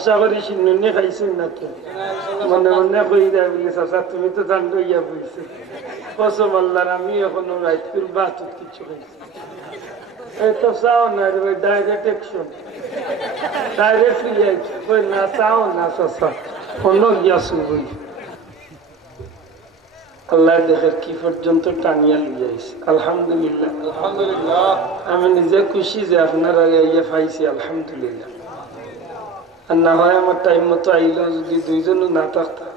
আশা করি সিন্নি খাইছেন না তো মনে মনে কই দেয় বলি চাচা তুমি তো জান ইয়া বলছে কসম আল্লাহর আমি এখনো রাইট ফিল বাত কিছু খাইছি এই তো চাও না রে ডাইরেক্ট অ্যাকশন ডাইরেক্ট রিয়াকশন কই না চাও না চাচা অন্য গিয়া শুনবই আল্লাহ দেখের কি পর্যন্ত টানিয়া লিয়ে আইছে আলহামদুলিল্লাহ আলহামদুলিল্লাহ আমি নিজে খুশি যে আপনারা ইয়ে পাইছি আলহামদুলিল্লাহ আর না হয় আমার টাইম মতো আইলেও যদি দুইজনও না থাকতাম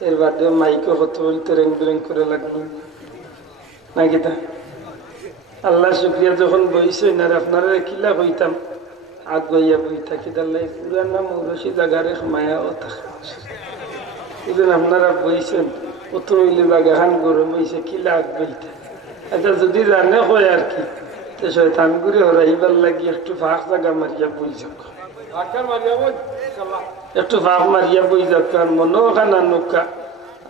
এর বাদে মাইকে কত বলতে রেং বেরেং করে লাগলো নাকি তা আল্লাহ শুক্রিয়া যখন বইছে না আপনারা কিলা হইতাম আগ বইয়া বই থাকি তাহলে পুরান নাম রশি জাগারে মায়া ও থাকে আপনারা বইছেন কত হইলে বাগান গরম হয়েছে কিলা আগ বইতে এটা যদি জানে হয় আর কি তো শয়তান করে হরাইবার লাগি একটু ফাঁক জায়গা মারিয়া বই যাক একটু ফাঁক মারিয়া বই যাক আর মনে খানা নৌকা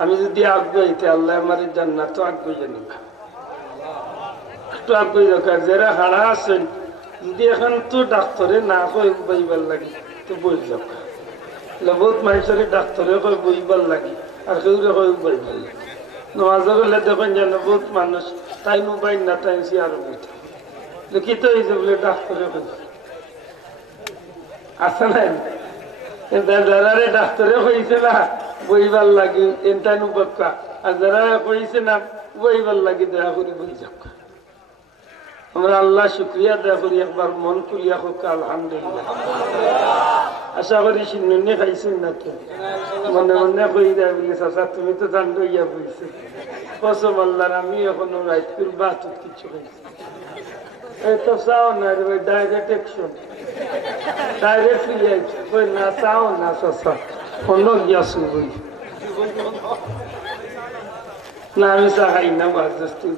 আমি যদি আগ বইতে আল্লাহ আমার জান্নাত আগ বইয়া নিবা একটু আগ বই যাক আর যারা হারা আছেন যদি এখন তো ডাক্তারে না কই বইবার লাগে তো বই যাক বহুত মানুষের ডাক্তারে কই বইবার লাগে আর কেউ কই বইবার লাগে নমাজ হলে দেখেন যেন বহুত মানুষ তাই মোবাইল না তাই সে আরো বইতে লিখিত হয়েছে বলে ডাক্তারে কই আসা নাই যারা ডাক্তারে কইছে না বইবার লাগে এনটাই নুপক্কা আর যারা কইছে না বইবার লাগে দয়া করে বই যাক আমরা আল্লাহ শুক্রিয়া দয়া করি একবার মন খুলিয়া হোক আলহামদুলিল্লাহ আশা করি সিন্নি খাইছেন না তো মনে মনে কই দেয় বলি চাচা তুমি তো জান ইয়া বলছে কসম আল্লাহর আমি এখনো রাইট ফিল বাত কিছু খাইছি এই তো চাও না রে ডাইরেক্ট অ্যাকশন ডাইরেক্ট রিয়াকশন কই না চাও না চাচা অন্য গিয়া শুনবই না আমি চা খাই না বাজস্তি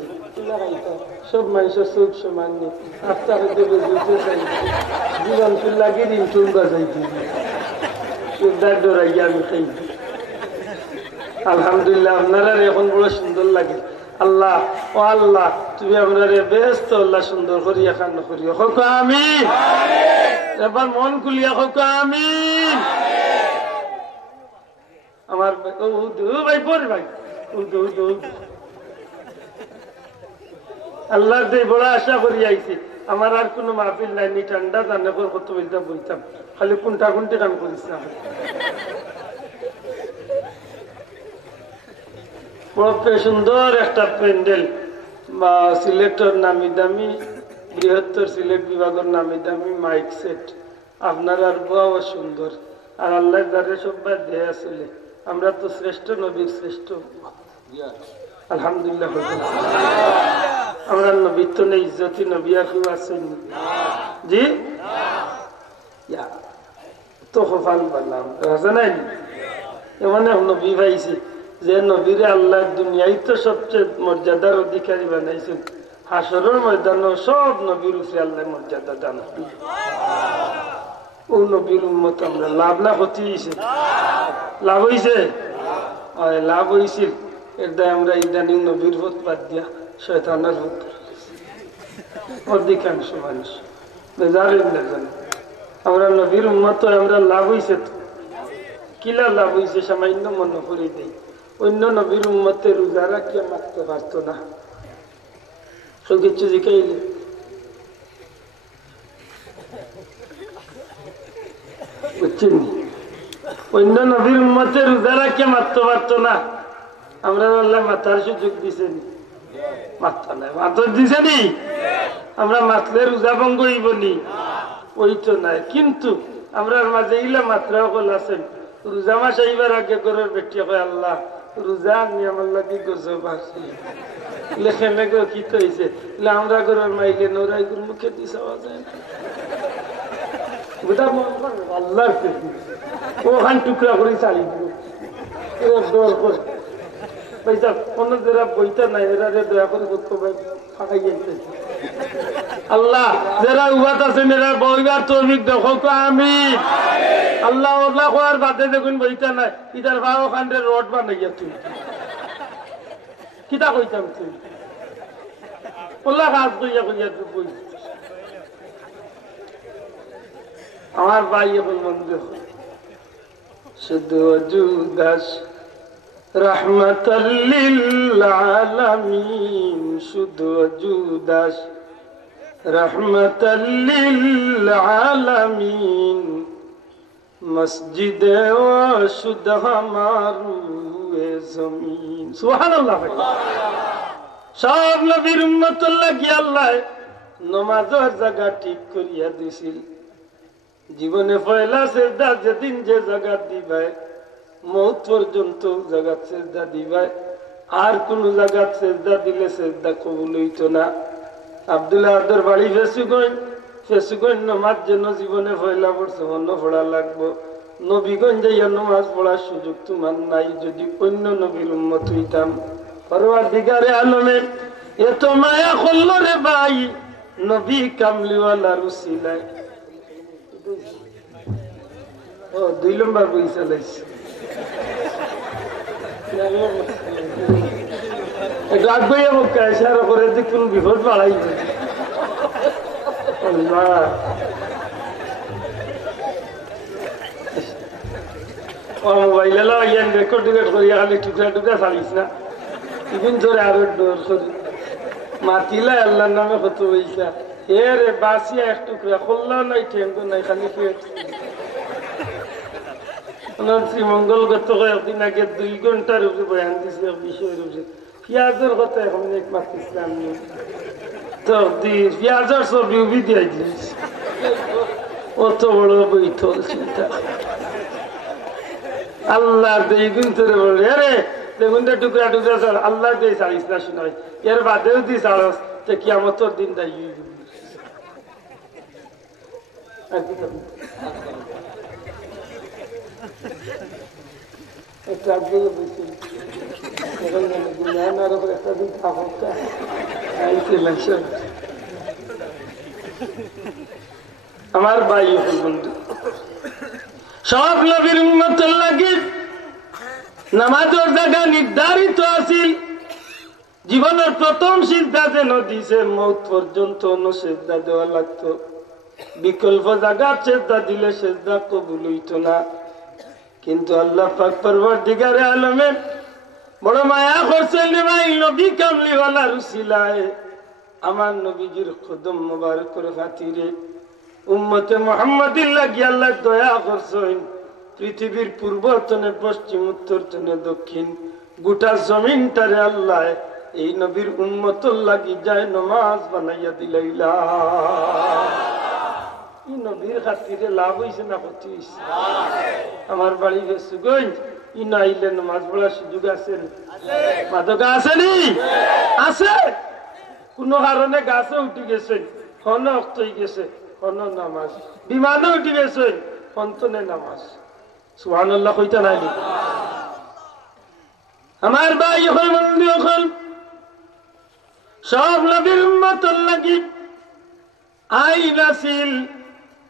সব মানুষের চোখ সমান নেই আপনার বুঝতে চাই জীবন ফুল লাগে দিন চুল বাজাই দিই ডরাইয়া আমি খাই আলহামদুলিল্লাহ আপনারা এখন বড় সুন্দর লাগে আল্লাহ ও আল্লাহ তুমি আপনার ব্যস্ত আল্লাহ সুন্দর করিয়া খান করিয়া হোক আমি এবার মন খুলিয়া হোক আমি আমার ভাই পরে ভাই আল্লাহ দিয়ে বড় আশা করি আইছি আমার আর কোনো মাহফিল নাই ঠান্ডা জানে কত বলতাম বলতাম খালি কোনটা কোনটি কাম করিস না সুন্দর একটা প্যান্ডেল বা সিলেটের নামি দামি বৃহত্তর সিলেট বিভাগের নামি দামি মাইক সেট আপনার আর বউ সুন্দর আর আল্লাহ যারে সবাই দেয়া আসলে আমরা তো শ্রেষ্ঠ নবীর শ্রেষ্ঠ আলহামদুলিল্লাহ আমরা নবীর তো নেই ইজ্জতি নবী আর কেউ আছেন জি তো কপাল বানাম আছে নাই এমন নবী পাইছি যে নবীরে আল্লাহ দুনিয়ায় তো সবচেয়ে মর্যাদার অধিকারী বানাইছেন হাসরের ময়দানও সব নবীর উপরে আল্লাহ মর্যাদা দান ও নবীর উম্মত আমরা লাভ না ক্ষতি হয়েছে লাভ হয়েছে লাভ হয়েছিল এর দায় আমরা ইদানিং নবীর ভোট বাদ দিয়া শয়তানের ভোট অধিকাংশ মানুষ বেজারের না জানে আমরা নবীর উম্মত আমরা লাভ হয়েছে তো কিলা লাভ হয়েছে সামান্য মনে করে দেই অন্য নবীর উম্মতের রোজারা কে মারতে পারত না সব কিছু শিখাইলে বুঝছেন অন্য নবীর উম্মতের রোজারা কে মারতে পারত না আমরা আল্লাহ মাথার সুযোগ দিছেন মারতা নাই মাথার দিছে নি আমরা মাতলে রোজা ভঙ্গ হইব নি ওই তো নাই কিন্তু আমরা মাঝে ইলা মাত্রা সকল আছেন রোজা মাস এইবার আগে ঘরের বেটিয়া কয় আল্লাহ রোজা নিয়ম আল্লাহ কি গজব আছে লেখে মেঘ কি হয়েছে আমরা ঘরের মাইকে নৌরাইগুর মুখে দিয়ে যাওয়া যায় না আল্লাহর ওখান টুকরা করে চালি দর করে পয়সা কোন যারা বইটা নাই এরা দয়া করে ফাঁকাই যাইতে আল্লাহ যারা উবাত আছেন এরা বইবার তৌফিক দেখো আমি আল্লাহ ওলা খোয়ার বাদে দেখুন বইটা নাই ইটার ভাও খান্ডের রড বানাইয়া তুই কিতা কইতাম তুই ওলা কাজ কইয়া কইয়া তুই বই আমার ভাই এখন মন্দির শুধু অজুদাস রহমাতাল লিল আলামিন, শুধু অজুদাস রহমাতাল লিল আলামিন, মসজিদে ও শুদ হামারুয়ে জমিন। সুবহানাল্লাহ। সব নবীর উম্মতের লাগি আল্লাহ নামাজের জায়গা ঠিক করিয়া দিছিল। জীবনে পয়লা সেজদা যেদিন যে জায়গা দিবাই, মৌত পর্যন্ত জায়গা সেজদা দিবাই। আর কোন জায়গা সেজদা দিলে সেজদা কবুল হইত না। আব্দুল্লাহ আদর বাড়ি ফেসুগঞ্জ নামাজ যেন জীবনে পয়লা পড়ছে অন্য পড়া লাগবো। নবীগঞ্জ যাইয়া নামাজ পড়ার সুযোগ তোমার নাই। যদি অন্য নবীর উম্মত হইতাম, পরওয়ারদিগারে আলমের এত মায়া করল রে ভাই নবী কামলিওয়ালার উসিলায়। ও 2 নম্বর বই চালাইছে। রাখবইয়া মুখে ইশারা করে দেখুন বিপদ বাড়াই। মোবাইলে লাগাইয়ান রেকর্ড করিয়া খালি টুকরা টুকরা ছাড়িস না। ইভিন ধরে আরো ডোর করি মাতিলা আল্লাহর নামে কত হইসা এ রে বাসিয়া এক টুকরা করলাম নাই ঠেঙ্গো নাই খালি শ্রীমঙ্গল গত কয়েকদিন আগে 2 ঘন্টার উপরে বয়ান দিছে বিষয়ের উপরে। পেঁয়াজের কথা এখন একমাত্র ইসলাম পেঁয়াজের ছবি উবি দিয়ে দিস। অত বড় বৈঠল চিন্তা আল্লাহ দেগুন তোরে বলে আরে দেখুন টুকরা টুকরা ছাড় আল্লাহ দিয়ে ছাড়িস না শুনাই এর বাদেও দি ছাড়স তো কিয়ামতের দিন তাই আমার ভাই বন্ধু সব নবীর উম্মতের লাগি নামাজের জায়গা নির্ধারিত আছিল। জীবনের প্রথম সিজদা যেন দিছে মৌত পর্যন্ত সিজদা দেওয়া লাগতো। বিকল্প জায়গা সিজদা দিলে সিজদা কবুল হইত না। কিন্তু আল্লাহ পাক পরওয়ারদিগারে আলমের বড় মায়া করছেন ভাই নবী কামলিওয়ালার উসিলায় আমার নবীজির কদম মোবারকের খাতিরে উম্মতে মুহাম্মাদির লাগি আল্লাহ দয়া করছেন। পৃথিবীর পূর্বতনে পশ্চিম উত্তরতনে দক্ষিণ গোটা জমিনটারে আল্লাহ এই নবীর উম্মতর লাগি যায় নামাজ বানাইয়া দিলাইলা। এই নবীর খাতিরে লাভ হইছে না ক্ষতি হইছে? আমার বাড়ি ফেসুগঞ্জ ই না আইলে নামাজ পড়ার সুযোগ আছে? মাদকা আসেনি? আছে। কোন কারণে গাছে উঠে গেছে, হন অক্ত হয়ে গেছে, হন নামাজ। বিমানে উঠে গেছে, হন্তনে নামাজ। সুবহানাল্লাহ কইতা নাই? আমার ভাই এখন সব নবীর উম্মতের লাগি আইন আছিল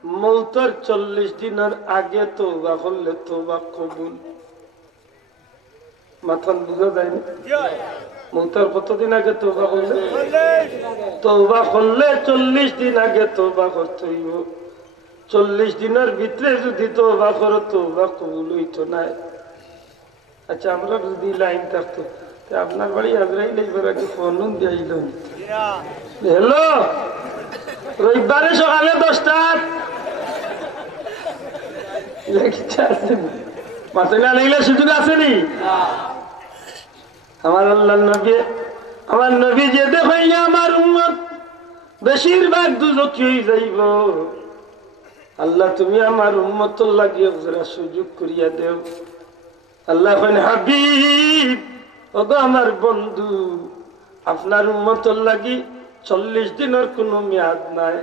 মৌতের 40 দিনের আগে তওবা করলে তওবা কবুল। মাথান বুঝা যায়নি? মৌতের কতদিন আগে তওবা করলে? তওবা করলে 40 দিন আগে তওবা করতে হইব। 40 দিনের ভিতরে যদি তওবা করো তওবা কবুল হইতো না। আচ্ছা আমরা যদি লাইন থাকতো আপনার বাড়ি আজরাইল এইবার আগে ফোন দিয়াইল। হ্যালো, রবিবারে সকালে 10টা মাথায় না নিলে সুযোগ আসেনি? আমার আল্লাহ নবী আমার নবী যে দেখো আমার উম্মত বেশিরভাগ দুজকি হয়ে যাইব। আল্লাহ তুমি আমার উম্মতর লাগিয়ে সুযোগ করিয়া দেও। আল্লাহ হাবিব ওগো আমার বন্ধু আপনার উম্মতর লাগি 40 দিনের কোনো মেয়াদ নাই,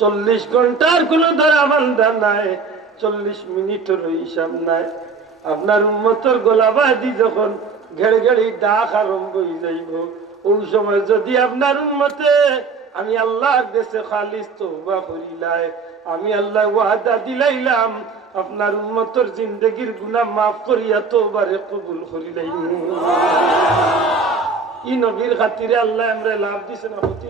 40 ঘন্টার কোনো ধরা বান্ধা নাই, 40 মিনিটের হিসাব নাই। আপনার উম্মতর গোলাবাদি যখন ঘেড়ে ঘেড়ে ডাক আরম্ভ হয়ে যাইব, ওই সময় যদি আপনার উম্মতে আমি আল্লাহর দেশে খালিস তওবা করিলাই, আমি আল্লাহ ওয়াদা দিলাইলাম আপনার উম্মতর জিন্দগির গুনাহ মাফ করিয়া তওবারে কবুল করিলাইম। ই নবীর খাতিরে আল্লাহ আমরা লাভ দিছে না ক্ষতি?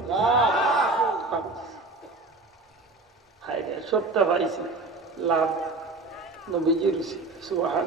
হায় রে সত্য পাইছি লাভ। নবীজি রয়েছে সুবহান